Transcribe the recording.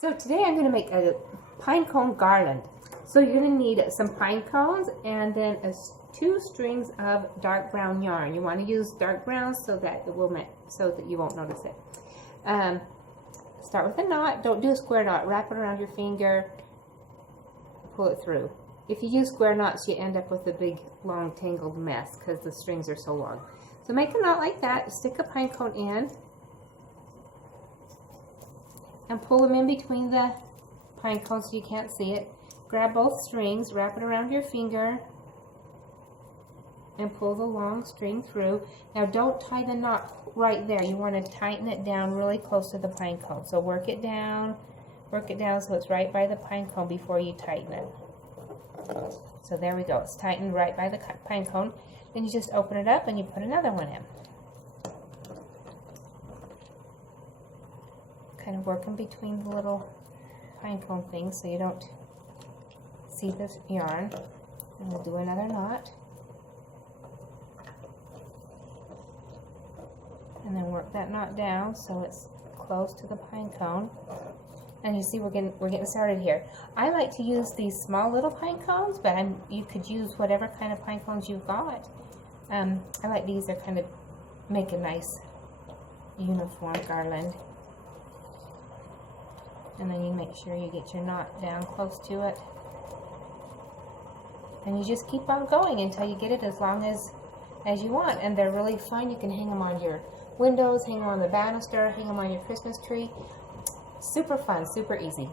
So today I'm going to make a pine cone garland. So you're going to need some pine cones and then 2 strings of dark brown yarn. You want to use dark brown so that you won't notice it. Start with a knot. Don't do a square knot. Wrap it around your finger. Pull it through. If you use square knots, you end up with a big, long, tangled mess because the strings are so long. So make a knot like that. Stick a pine cone in. And pull them in between the pine cones so you can't see it. Grab both strings, wrap it around your finger, and pull the long string through. Now don't tie the knot right there. You want to tighten it down really close to the pine cone. So work it down so it's right by the pine cone before you tighten it. So there we go. It's tightened right by the pine cone. Then you just open it up and you put another one in. Kind of working between the little pine cone things so you don't see this yarn. And we'll do another knot. And then work that knot down so it's close to the pine cone. And you see we're getting started here. I like to use these small little pine cones, but you could use whatever kind of pine cones you've got. I like these. They kind of make a nice uniform garland. And then you make sure you get your knot down close to it. And you just keep on going until you get it as long as you want. And they're really fun. You can hang them on your windows, hang them on the banister, hang them on your Christmas tree. Super fun, super easy.